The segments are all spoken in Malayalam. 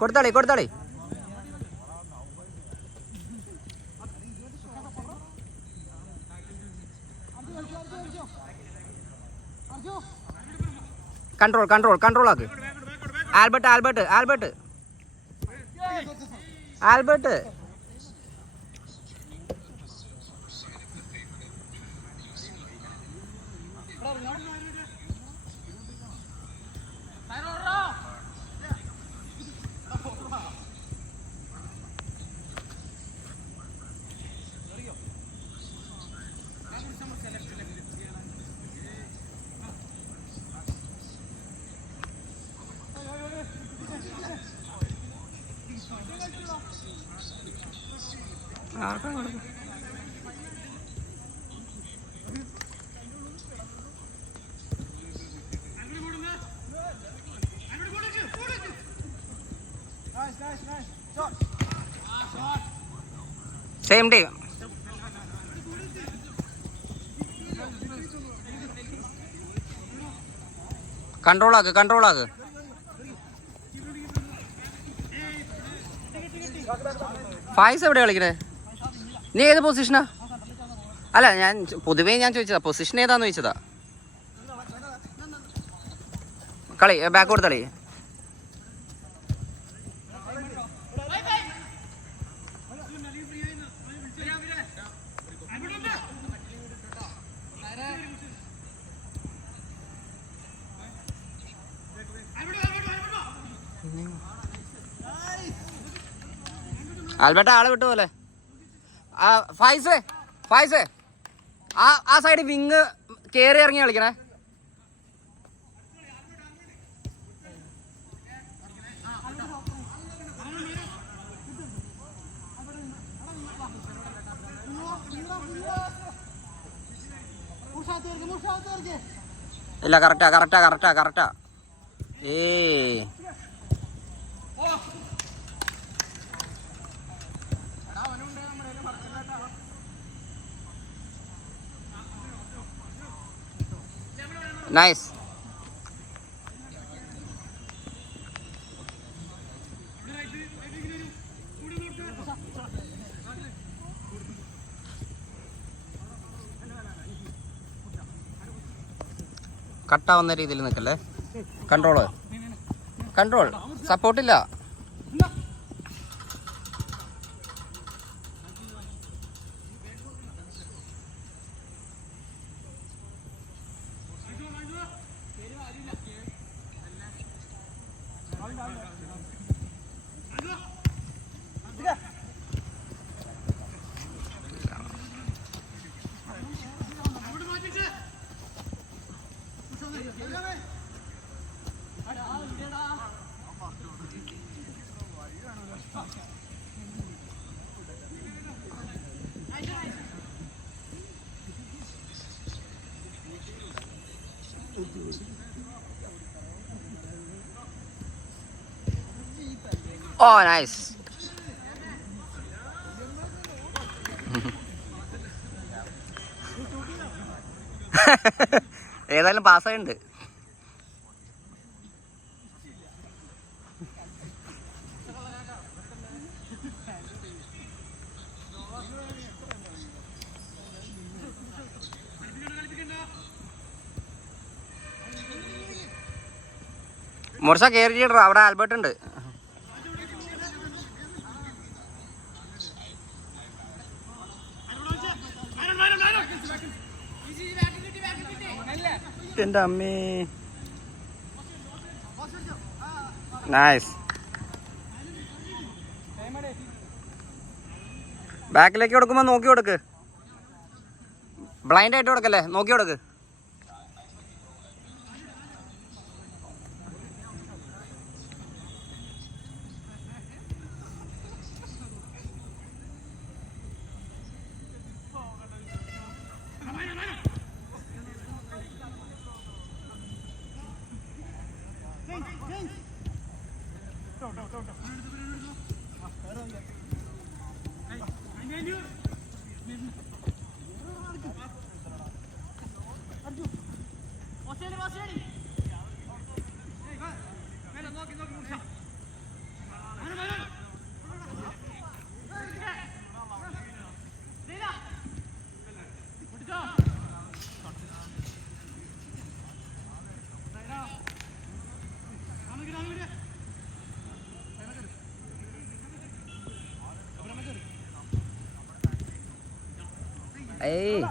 കൊടുത്താളി. കൺട്രോൾ ആക്ക്. Albert same team. കൺട്രോൾ ആക്ക്. ഫായിസ് എവിടെ കളിക്കണേ? നീ ഏത് പൊസിഷനാ? അല്ല, പൊതുവേ ഞാൻ ചോദിച്ചതാ, പൊസിഷൻ ഏതാന്ന് ചോദിച്ചതാ. കളി ബാക്ക് കൊടുത്തളി. ആൽബർട്ട് ആളെ വിട്ടു പോലെ. ഫായിസേ ആ സൈഡ് വിങ് കേറി ഇറങ്ങി കളിക്കണേ. ഇല്ല, കറക്റ്റാ. നൈസ്. കട്ടാവുന്ന രീതിയിൽ നിൽക്കല്ലേ. കൺട്രോൾ സപ്പോർട്ടില്ല. Oh, nice. ഏതായാലും പാസ്സായിട്ടുണ്ട്. മുർസ കയറിയിട്ടോ, അവിടെ ആൽബർട്ട് ഉണ്ട്. എൻ്റെ അമ്മേ, നൈസ്. ബാക്കിലേക്ക് കൊടുക്കുമ്പോൾ നോക്കി കൊടുക്ക്. ബ്ലൈൻഡ് ആയിട്ട് കൊടുക്കല്ലേ, നോക്കി കൊടുക്ക്. ഏയ്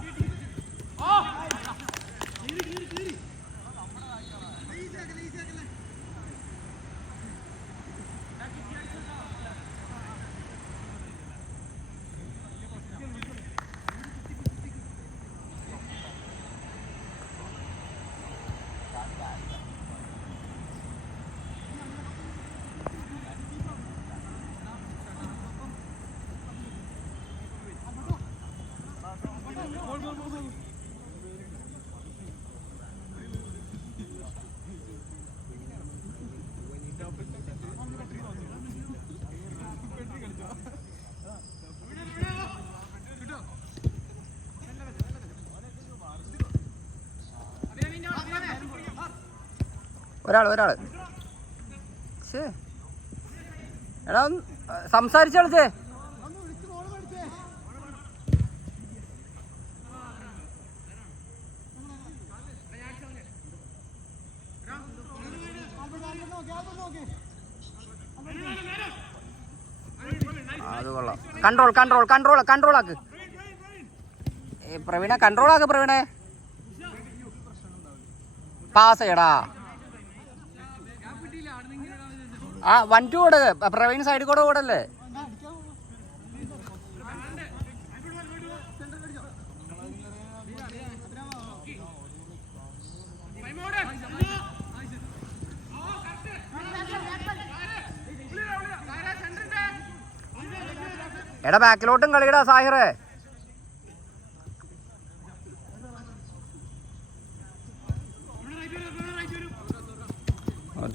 ഒരാൾ ശേ എടാ ഒന്ന് സംസാരിച്ച് കളിച്ചേ. അത് കൊള്ളാം. കൺട്രോൾ ആക്ക് പ്രവീണ, കൺട്രോൾ ആക്ക് പ്രവീണേ. പാസ് ചെയ്യടാ. ആ 1-2 കൊടുക്ക്. പ്രവീൺ സൈഡിൽ കൂടെ ഓടല്ലേ. എടാ ബാക്കിലോട്ടും കളിയടാ സാഹിറേ.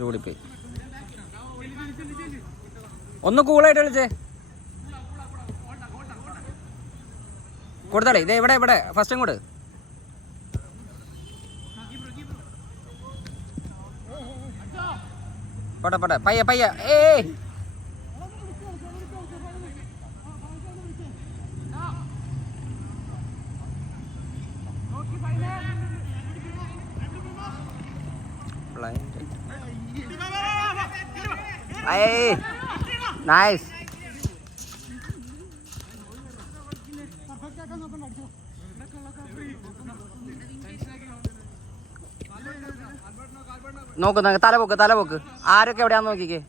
കൂടിപ്പോയി. ഒന്ന് കൂളായിട്ട് കളിച്ചേ. കൊടുത്തളി. ഇതേ ഇവിടെ ഫസ്റ്റും കൂട്. പോട്ടെ പയ്യ ഏയ് നൈസ്. നോക്ക് തലപോക്ക്. ആരൊക്കെ എവിടെയാന്ന് നോക്കിക്കേ.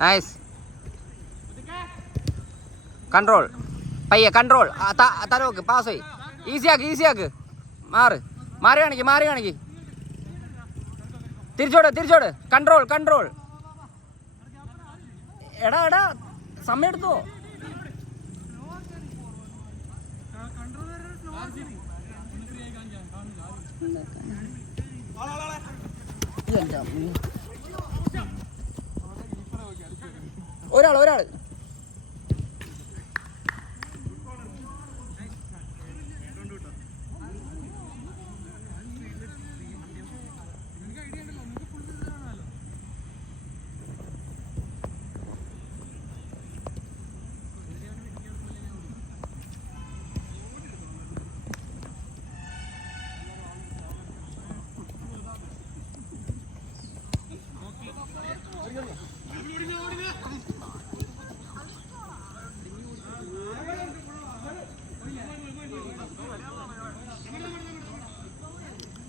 നൈസ്. കൺട്രോൾ പയ്യ. കൺട്രോൾ തലപോക്ക്. പാസ് ഈസിയാക്ക്. മാറി കാണിക്ക്. തിരിച്ചോട്. കൺട്രോൾ. എടാ സമയം എടുത്തോ. ഒരാൾ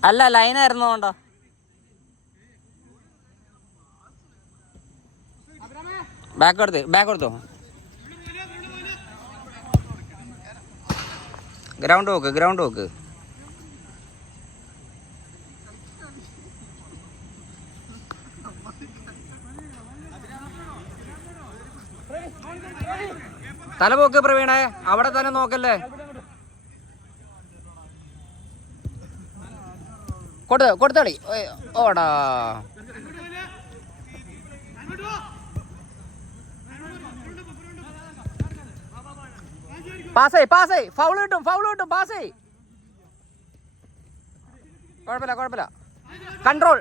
അല്ല ലൈനായിരുന്നു. കൊണ്ടോ ബാക്ക് കൊടുത്തോ. ഗ്രൗണ്ട് നോക്ക്. തലപോക്ക് പ്രവീണേ. അവിടെ തന്നെ നോക്കല്ലേ. കൊടുത്തളി. ഓടാ. പാസ് ഫൗൾ കിട്ടും. പാസ് കുഴപ്പമില്ല. കൺട്രോൾ.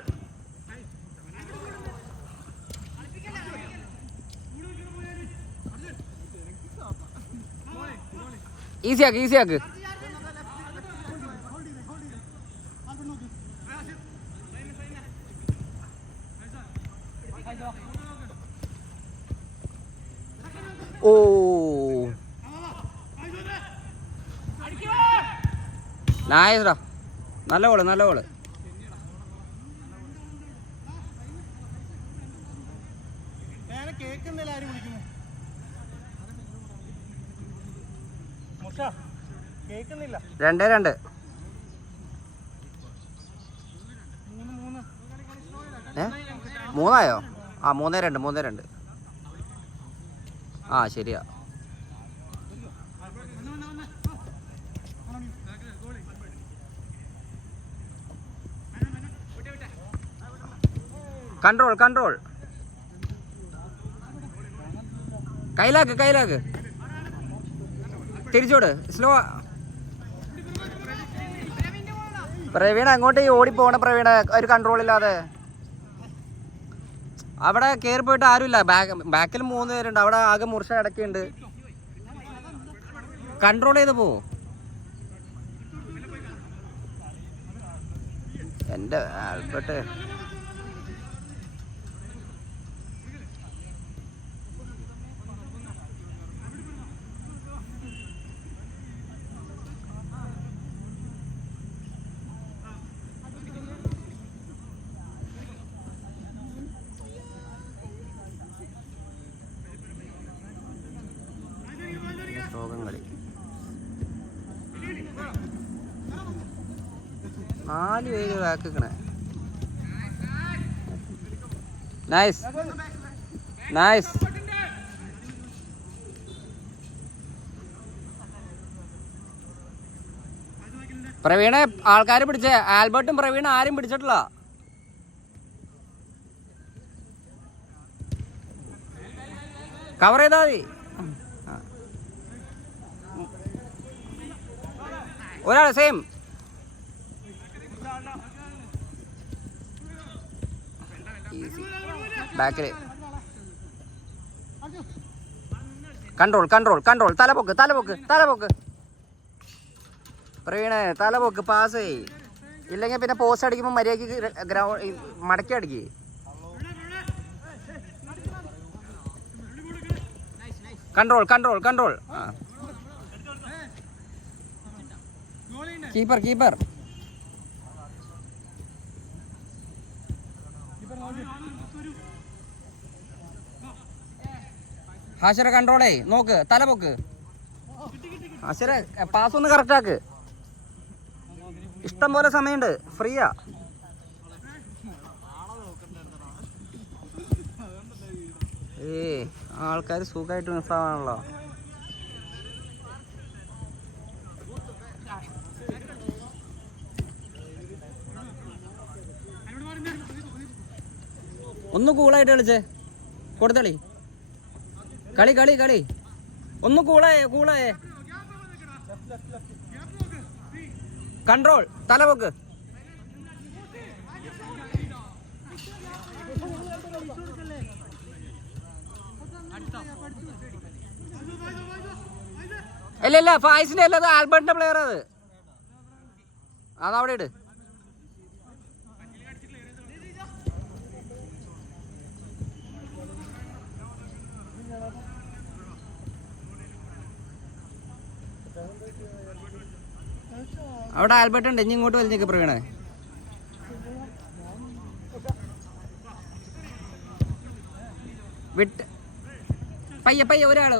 ഈസിയാക്ക്. ഓ നൈസ്ഡാ, നല്ല ഗോള്, നല്ല ഗോള്. രണ്ടേ രണ്ട്. മൂന്നായോ? ആ 3-2, 3-2. ആ ശരിയാ. Control control. കയ്യിലാക്ക് കയ്യിലാക്ക്. തിരിച്ചോട്. സ്ലോ. പ്രവീണ അങ്ങോട്ട് ഓടിപ്പോണ പ്രവീണ, ഒരു കൺട്രോൾ ഇല്ലാതെ. അവിടെ കയറി പോയിട്ട് ആരുമില്ല. ബാക്കിൽ 3 പേരുണ്ട്. അവിടെ ആകെ മുർഷ കിടക്കുന്നുണ്ട്. കൺട്രോൾ ചെയ്ത് പോ. എൻ്റെ ആൽബർട്ട് കളി 4 പേര് ബാക്കിക്കണേ. Nice nice. പ്രവീണെ ആൾക്കാർ പിടിച്ചേ. ആൽബർട്ടും പ്രവീണ ആരും പിടിച്ചിട്ടില്ല. കവർ ചെയ്താൽ മതി. ഒരാൾ സെയിം. ബാക്കില് കൺട്രോൾ കൺട്രോൾ കൺട്രോൾ. തലപൊക്ക് തലപൊക്ക് തലപൊക്ക്. പ്രവീണ തലപൊക്ക്. പാസ് ചെയ്. ഇല്ലെങ്കിൽ പിന്നെ പോസ്റ്റ് അടിക്കുമ്പോൾ മര്യാദക്ക് ഗ്രൗണ്ട് മടക്കി അടിക്ക്. Control control control. Keeper keeper. ഹാഷിറ കൺട്രോളേ നോക്ക്. തലപൊക്ക്. ഹാഷിറ പാസ് ഒന്ന് കറക്റ്റ് ആക്ക്. ഇഷ്ടം പോലെ സമയമുണ്ട്. ഫ്രീയാ. ആൾക്കാർ സുഖമായിട്ട് മിസ്സാവാണല്ലോ. ഒന്ന് കൂളായിട്ട് കളിച്ചേ. കൊടുത്തളി. കളി കളി കളി. ഒന്ന് കൂളായേ കൂളായേ. കൺട്രോൾ. തലപൊക്ക്. ഇല്ല ഇല്ല, ഫായിസിന്റെ അല്ല, അത് ആൽബർട്ടിന്റെ പ്ലെയർ. അതവിടെ ഇട്. അവിടെ ആൽബർട്ട് ഉണ്ട്. ഇനി ഇങ്ങോട്ട് വലിഞ്ഞേക്ക് പ്രവീണേ. വിട്ട് പയ്യെ പയ്യെ. ഒരാള്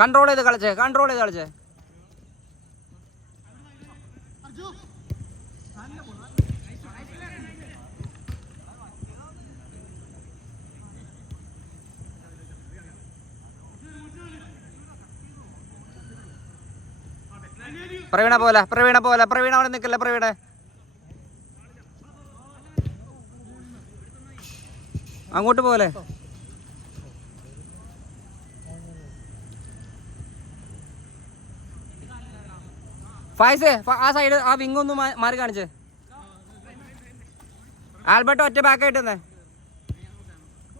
കൺട്രോൾ ചെയ്ത് കളിച്ചേ. കൺട്രോൾ ചെയ്ത് കളിച്ചേ. പ്രവീണ പോലെ പ്രവീണ പോലെ. പ്രവീണ അവിടെ നിൽക്കല്ലേ. പ്രവീണ അങ്ങോട്ട് പോലെ. ഫായിസേ ആ സൈഡ് ആ വിങ് ഒന്ന് മാറി കാണിച്ചേ. ആൽബർട്ട് ഒറ്റ ബാക്കായിട്ട് തന്നെ.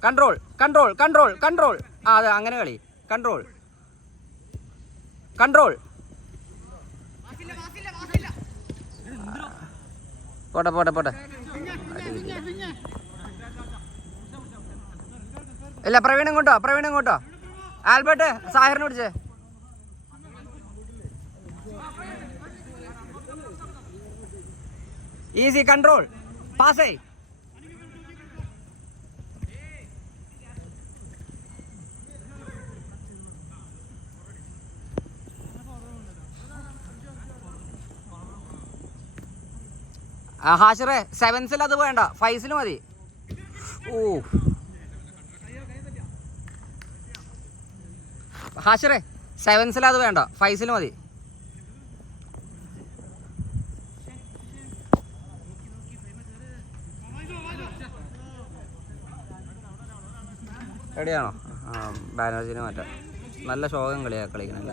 Control control control control. ആ അതെ, അങ്ങനെ കളി. Control control. പോട്ടെ പോട്ടെ പോട്ടെ. ഇല്ല പ്രവീൺ ഇങ്ങോട്ടോ. ആൽബർട്ട് സാഹിറിനെ പിടിച്ചേ. Easy control pass. ഹാഷിറെ സെവൻസിൽ അത് വേണ്ട, ഫൈവ്സിൽ മതി. ഓ ഹാഷിറെ സെവൻസിൽ അത് വേണ്ട, ഫൈവ്സിൽ മതി. എവിടെയാണോ ബാനർജിനെ മാറ്റാം. നല്ല ശോകം കളിക്കണില്ല,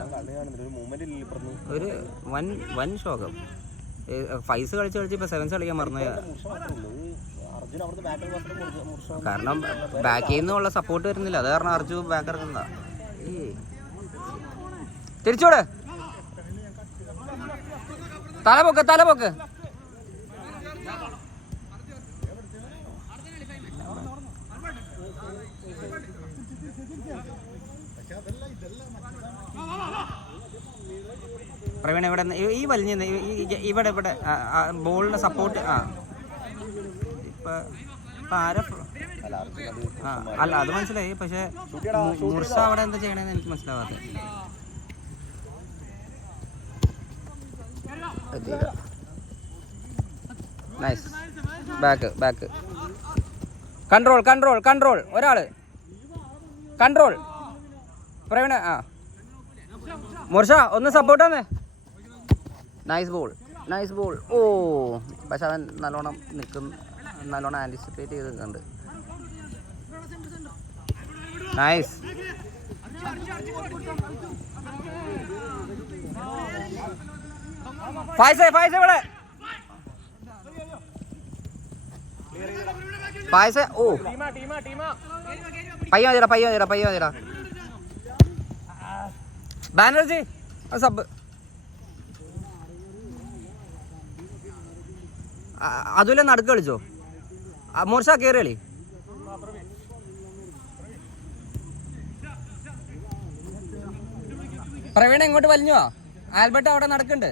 ഒരു വൻ ശോകം. ഫൈവ്സ് കളിച്ച് ഇപ്പൊ സെവൻസ് കളിക്കാൻ മറന്നു. കാരണം ബാക്കിൽ നിന്നുള്ള സപ്പോർട്ട് വരുന്നില്ല, അത് കാരണം അർജു ബാക്ക് ഇറങ്ങുന്ന. തിരിച്ചോട്, തലപൊക്ക്. പ്രവീണ ഇവിടെ ഈ വലിഞ്ഞ ഇവിടെ ബോളിന് സപ്പോർട്ട്. അല്ല അത് മനസ്സിലായി, പക്ഷെ മുർഷ അവിടെ എന്താ ചെയ്യണേന്ന് എനിക്ക് മനസ്സിലാവാതെ. നൈസ് ബാക്ക് കൺട്രോൾ ഒരാള് കൺട്രോൾ. പ്രവീണ മുർഷ ഒന്ന് സപ്പോർട്ട് തന്നെ. Nice ball. ഓ പക്ഷെ അവൻ നല്ലോണം നല്ലോണം ആൻറ്റിസിപ്പേറ്റ് ചെയ്ത് നിൽക്കുന്നുണ്ട്. നൈസ്. ഫൈസ് ഇവിടെ ഫൈസ്. ഓ പയ്യ മതിടാ. ബാനർജി സബ്. അതുപോലെ നടുക്ക് കളിച്ചോ. മോർഷ കയറി കളി. പ്രവീണ ഇങ്ങോട്ട് വലിഞ്ഞോ. ആൽബർട്ട് അവിടെ നടക്കുന്നുണ്ട്.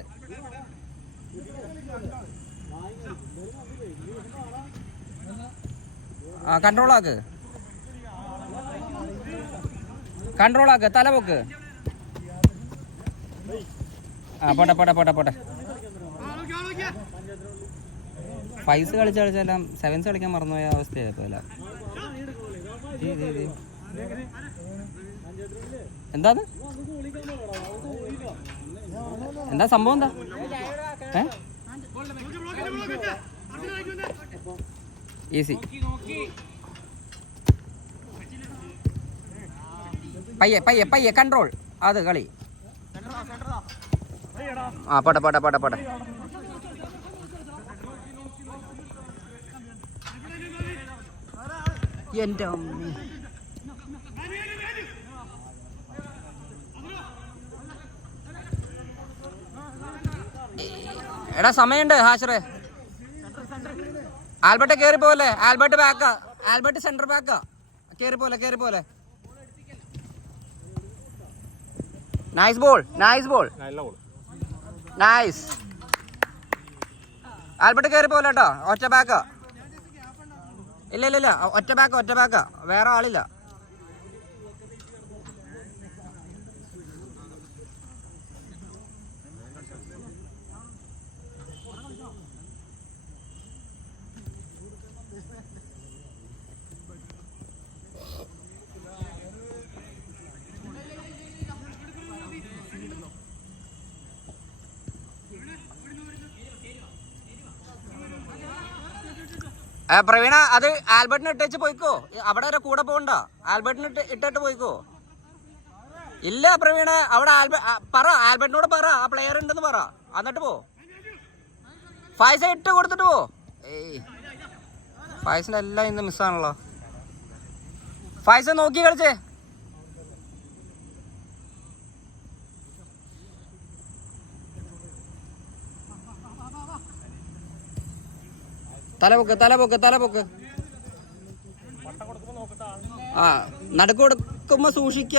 കൺട്രോൾ ആക്ക് തലപൊക്ക്. പോട്ടെ. ഫൈവ്സ് കളിച്ചെല്ലാം സെവൻസ് കളിക്കാൻ മറന്നുപോയ അവസ്ഥയായപ്പോ. എന്താ സംഭവം? എന്താ ഈസി. പയ്യെ കൺട്രോൾ. അത് കളി. പോട്ടെ. എൻ്റെ അമ്മ. എടാ സമയമുണ്ട് ഹാഷറെ. ആൽബർട്ട് കേറി പോലെ. ആൽബർട്ട് സെന്റർ ബാക്കാ. കേറി പോലെ. Nice ball. നൈസ്. ആൽബർട്ട് കേറി പോലെ കേട്ടോ. ഒറ്റ ബാക്കാ. ഇല്ല ഒറ്റ ബാക്കാ. വേറെ ആളില്ല. പ്രവീണ അത് ആൽബർട്ടിന് ഇട്ടേച്ച് പോയിക്കോ. അവിടെ വരെ കൂടെ പോകണ്ട. ആൽബർട്ടിന് ഇട്ടിട്ട് പോയിക്കോ. ഇല്ല പ്രവീണ അവിടെ ആൽബർട്ടിനോട് പറ ആ പ്ലെയർ ഉണ്ടെന്ന് പറ. എന്നിട്ട് പോ. ഫൈസ ഇട്ട് കൊടുത്തിട്ട് പോ. ഫൈസിന്റെ എല്ലാം ഇന്ന് മിസ്സാണല്ലോ. ഫൈസ നോക്കി കളിച്ചേ. തലപൊക്ക്. ആ നടുക്ക് കൊടുക്കുമ്പോ സൂക്ഷിക്ക.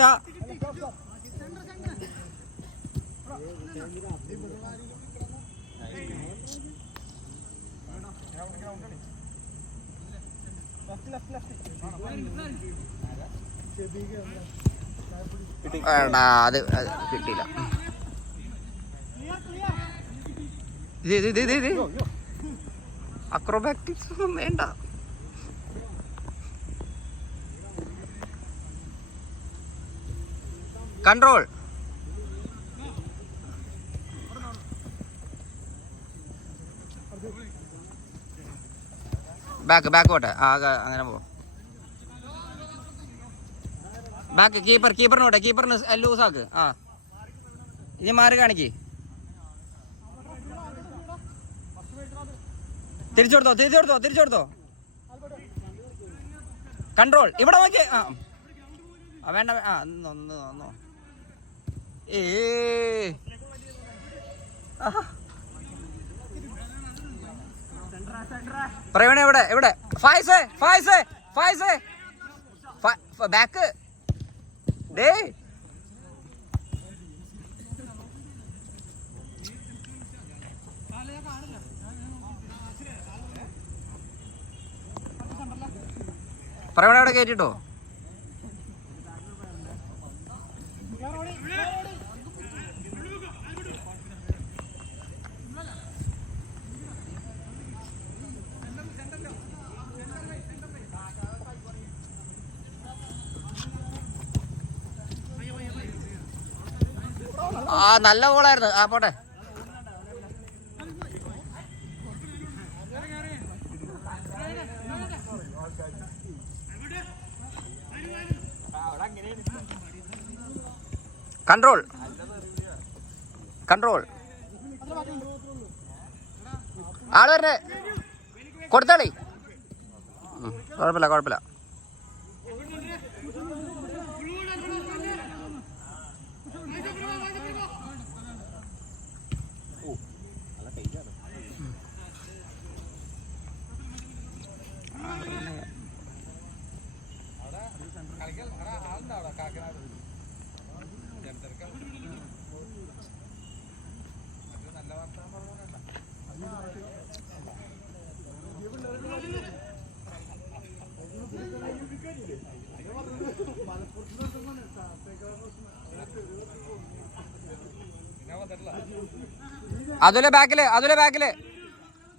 അത് കിട്ടിയില്ല. അക്രോബാറ്റിക്സ് ഒന്നും വേണ്ട. കൺട്രോൾ. ബാക്ക് പോട്ടെ. അങ്ങനെ പോ. ബാക്ക് കീപ്പറിനോട്ടെ. കീപ്പറിന് ലൂസാക്ക്. ആ ഇനി മാറി കാണിക്ക്. തിരിച്ചെടുത്തോ. കൺട്രോൾ. ഇവിടെ നോക്കി. വേണ്ട. ഒന്നോ. പ്രവീണ എവിടെ? ഫായിസേ ബാക്ക്. ഡേ പ്രവീണ എവിടെ കയറ്റിട്ടോ? നല്ല ബോളായിരുന്നു. പോട്ടെ. കൺട്രോൾ. ആള് വരണേ. കൊടുത്താളി. കുഴപ്പമില്ല. അതുലെ ബാക്കില്.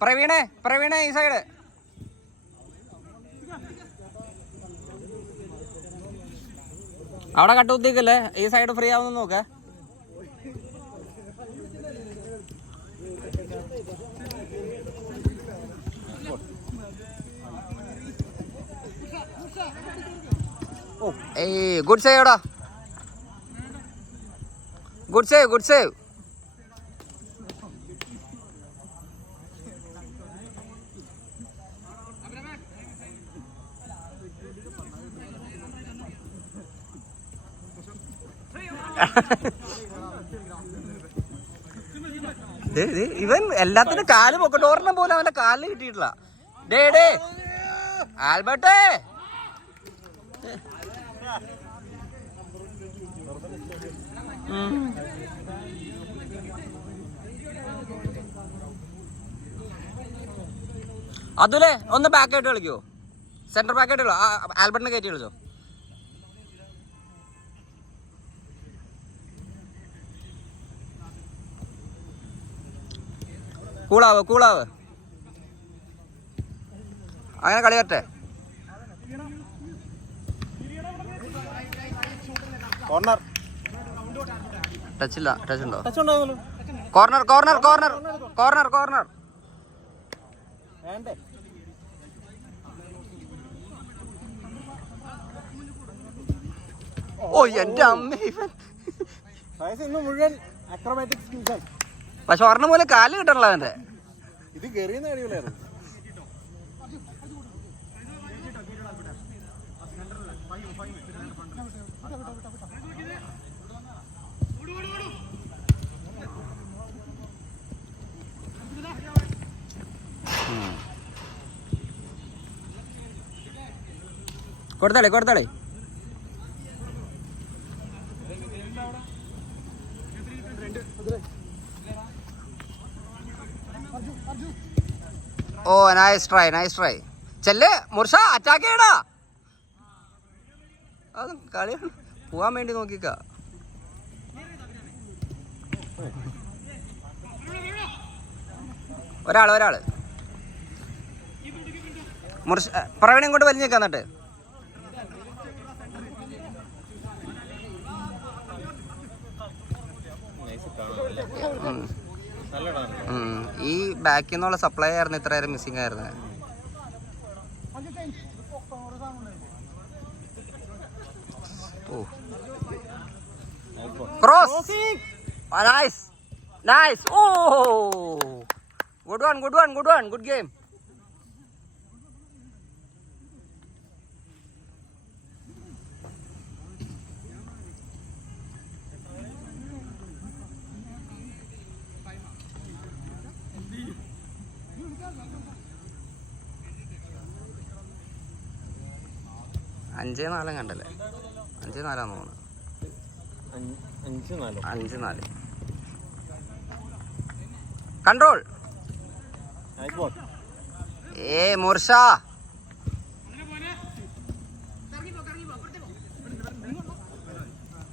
പ്രവീണേ ഈ സൈഡ്. അവിടെ കട്ടുകുത്തിക്കല്ലേ. ഈ സൈഡ് ഫ്രീ ആവുന്ന നോക്ക. ഗുഡ് സേവ് എടാ. Good save. ഇവൻ എല്ലാത്തിനും കാല് പൊക്കട്ടെ. ഓർണം പോലും അവന്റെ കാലിൽ കിട്ടിയിട്ടില്ല. ഡേ ആൽബർട്ടേ. അതുലെ ഒന്ന് ബാക്കായിട്ട് കളിക്കോ? സെന്റർ ബാക്കായിട്ട് കളോ? ആൽബർട്ടിനെ കയറ്റി കളിച്ചോ? കൂളാവ്. അങ്ങനെ കളി വരട്ടെ. ടച്ചുണ്ടോ? കോർണർ. ഓ എന്റെ അമ്മ. പക്ഷെ ഒരെണ്ണം പോലെ കാല് കിട്ടണല്ലോ അവന്റെ. ഇത് കയറിയെന്ന് അറിയില്ലായിരുന്നു. കൊടുത്താളേ നൈസ് ട്രൈ ചെല്ല് മുർഷ അറ്റാക്ക് ചെയ്യടാ. അത് കളി പോവാൻ വേണ്ടി നോക്കിക്ക. ഒരാള് മുർഷ പ്രവീണ ഇങ്ങോട്ട് വലിഞ്ഞു നിൽക്കാം. എന്നിട്ട് ഈ ബാക്കിൽ നിന്നുള്ള സപ്ലൈ ആയിരുന്നു ഇത്ര നേരം മിസ്സിംഗ് ആയിരുന്നു. Cross nice. ഓ ഗുഡ് ഗെയിം. അഞ്ചേ നാലും കണ്ടല്ലേ? 5-4 തോന്നുന്നു. 5-4 കൺട്രോൾ. മുർഷ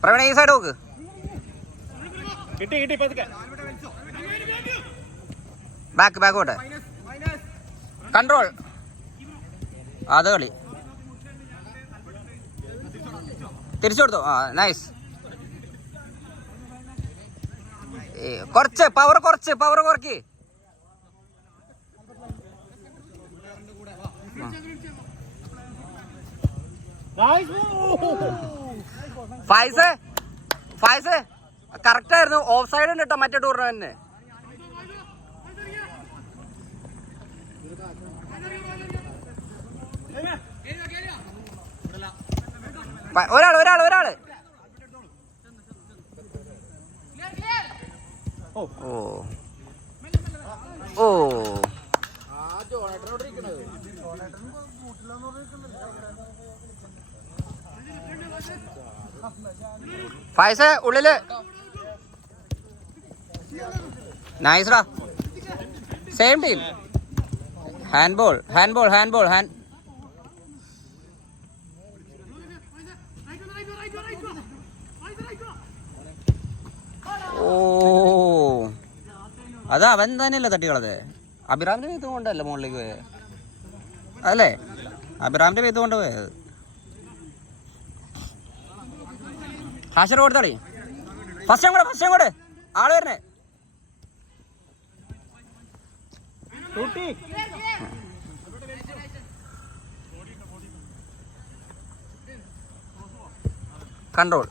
പ്രവീണ ഈ സൈഡ് നോക്ക്. ബാക്കോട്ടെ. കൺട്രോൾ. അത് കളി തിരിച്ചു കൊടുത്തു. നൈസ്. കുറച്ച് പവർ കുറയ്ക്ക്. ഫൈസ് കറക്റ്റ് ആയിരുന്നു. ഓഫ് സൈഡ് ഉണ്ട് കേട്ടോ മറ്റേ ടൂർണമെന്റിന്. ഒരാള് ഓ ഫൈസ് ഉള്ളില്. നൈസ്ഡാ. Same team. ഹാൻഡ്ബോൾ. ഓ അത് അവൻ തന്നെയല്ലേ തട്ടികളത്? അഭിറാമിന്റെ പേത്ത് കൊണ്ടല്ലേ മുകളിലേക്ക് പോയത് അല്ലേ? അഭിറാമിന്റെ പേത്ത് കൊണ്ട് പോയത്. ഹാഷർ കൊടുത്തളി. ഫസ്റ്റ് കൂടെ ആള് വരണേ. കൺട്രോൾ.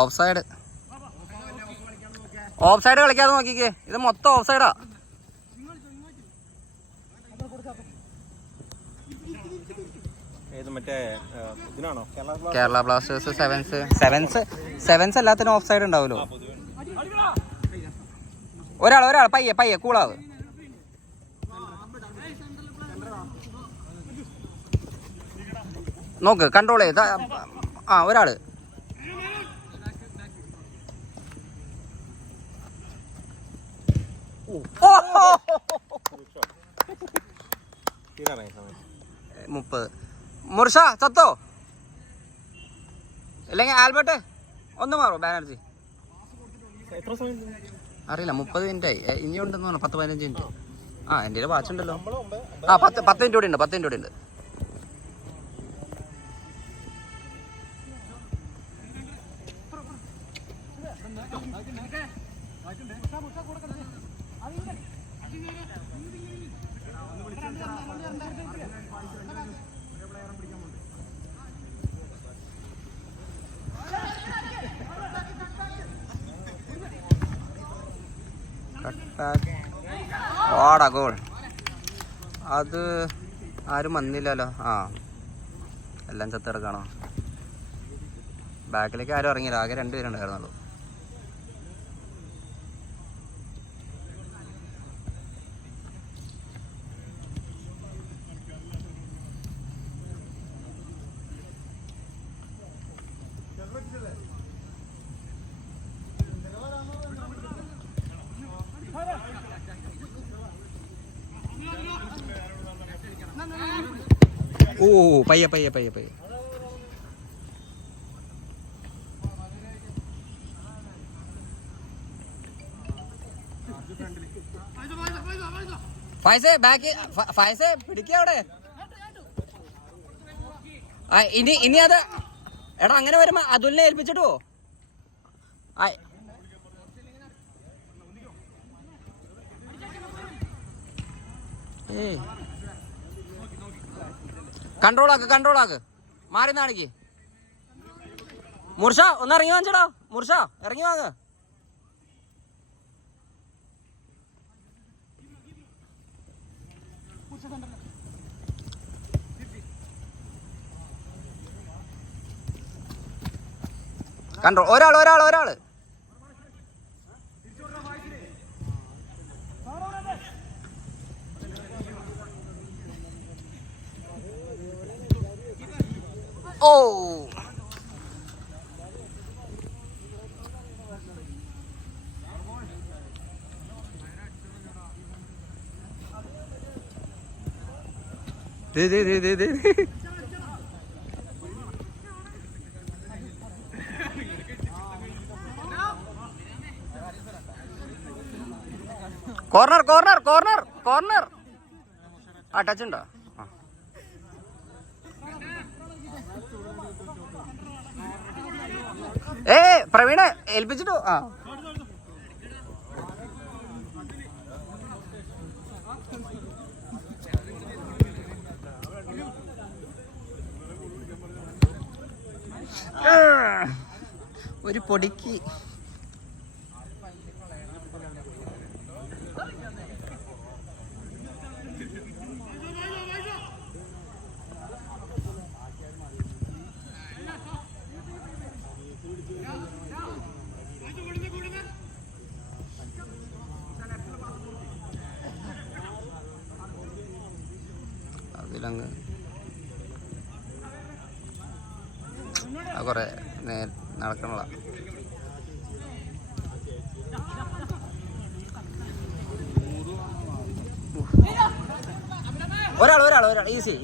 ഓഫ് സൈഡ് കളിക്കാതെ നോക്കിക്കേ. ഇത് മൊത്തം ഓഫ് സൈഡാ. കേരള ബ്ലാസ്റ്റേഴ്സ് സെവൻസ് എല്ലാത്തിനും ഓഫ് സൈഡ് ഉണ്ടാവുമല്ലോ. ഒരാൾ പയ്യെ കൂളാവ്. നോക്ക് കൺട്രോൾ ചെയ്ത്. ഒരാള് മുർഷ ചത്തോ? ഇല്ലെങ്കിൽ ആൽബർട്ട് ഒന്ന് മാറോ ബാനർജി. അറിയില്ല 30 മിനിറ്റ് ആയി. ഇനിയുണ്ടെന്ന് പറഞ്ഞു 10-15 മിനിറ്റ്. എൻ്റെ വാച്ച് ഉണ്ടല്ലോ. 10 മിനിറ്റ് കൂടി ഉണ്ട്. ഓടാ ഗോൾ. അത് ആരും വന്നില്ലല്ലോ. എല്ലാം ചത്തിറക്കാണോ? ബാക്കിലേക്ക് ആരും ഇറങ്ങിയില്ല. ആകെ 2 പേരുണ്ടായിരുന്നുള്ളൂ. ഓ പയ്യെ പയ്യെ പയ്യെ പയ്യെ. ഫൈസേ ബാക്കി ഫൈസേ പിടിക്കുക അവിടെ. ഇനി അത് എടാ അങ്ങനെ വരുമ്പോ അതുലിനെ ഏൽപ്പിച്ചിട്ടോ. കൺട്രോൾ ആക്ക് മാറി നാണിക്ക്. മുർഷ ഒന്ന് ഇറങ്ങി വാങ്ങിച്ചടാ. മുർഷ ഇറങ്ങി വാങ്ങ. കൺട്രോൾ ഒരാള് ഓ കോർണർ ആ ടച്ച് ഉണ്ടോ? പ്രവീണ ഏൽപ്പിച്ചിട്ടു. ഒരു പൊടിക്ക് അതിലങ്ങ് കുറെ നടക്കണ. ഒരാൾ ഈസി.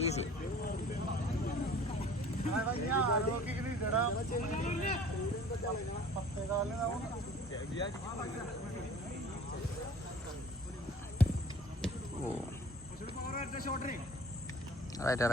റൈറ്റാ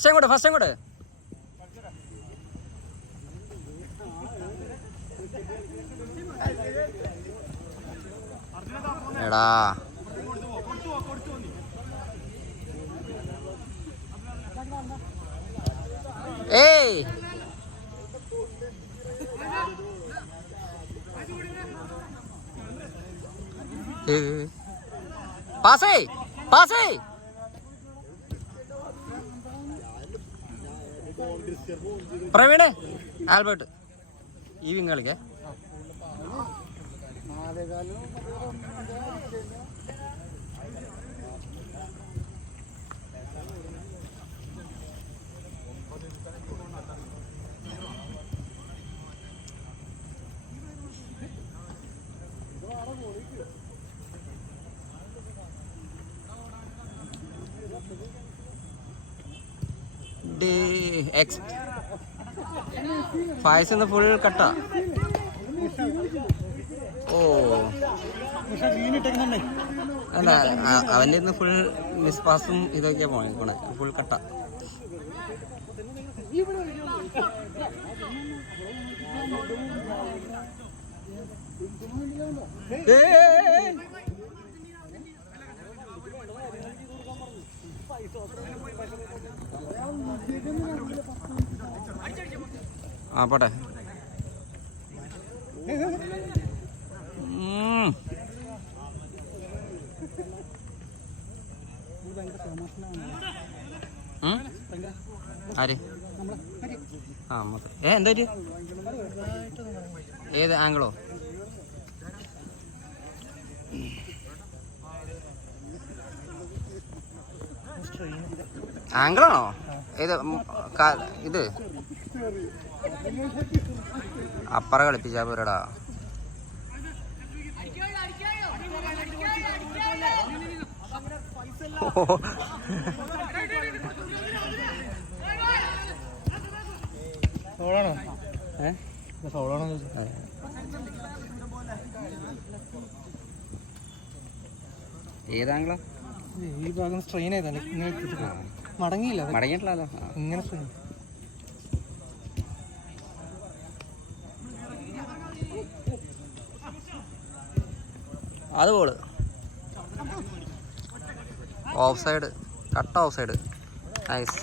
ഫസ്റ്റ് അങ്ങോട്ട് എടാ. ഏയ് പാസേ പ്രവീണേ ആൽബർട്ട് ഈ വിങ് കളിക്കേ. ഫൈസ് ഫുൾ കട്ട. ഓ അല്ല അവൻ്റെ ഇന്ന് ഫുൾ മിസ് പാസും ഇതൊക്കെയാ പോണേ ഫുൾ കട്ട. ആ പോട്ടെ. ആര് ആ എന്താ ഏത് ആംഗിളോ? ആംഗിളാണോ ഇത് ഇത് അപ്പറ കളിപ്പിച്ചാ പോരടാ. ഏതാംഗിളാ? ഈ ഭാഗം സ്ട്രെയിൻ ആയതാണ്. ഇങ്ങനെ മടങ്ങിയില്ല, മടങ്ങിയിട്ടില്ലല്ലോ. ഇങ്ങനെ സ്ട്രെയിൻ. അത് ball of side, cut off side. Nice.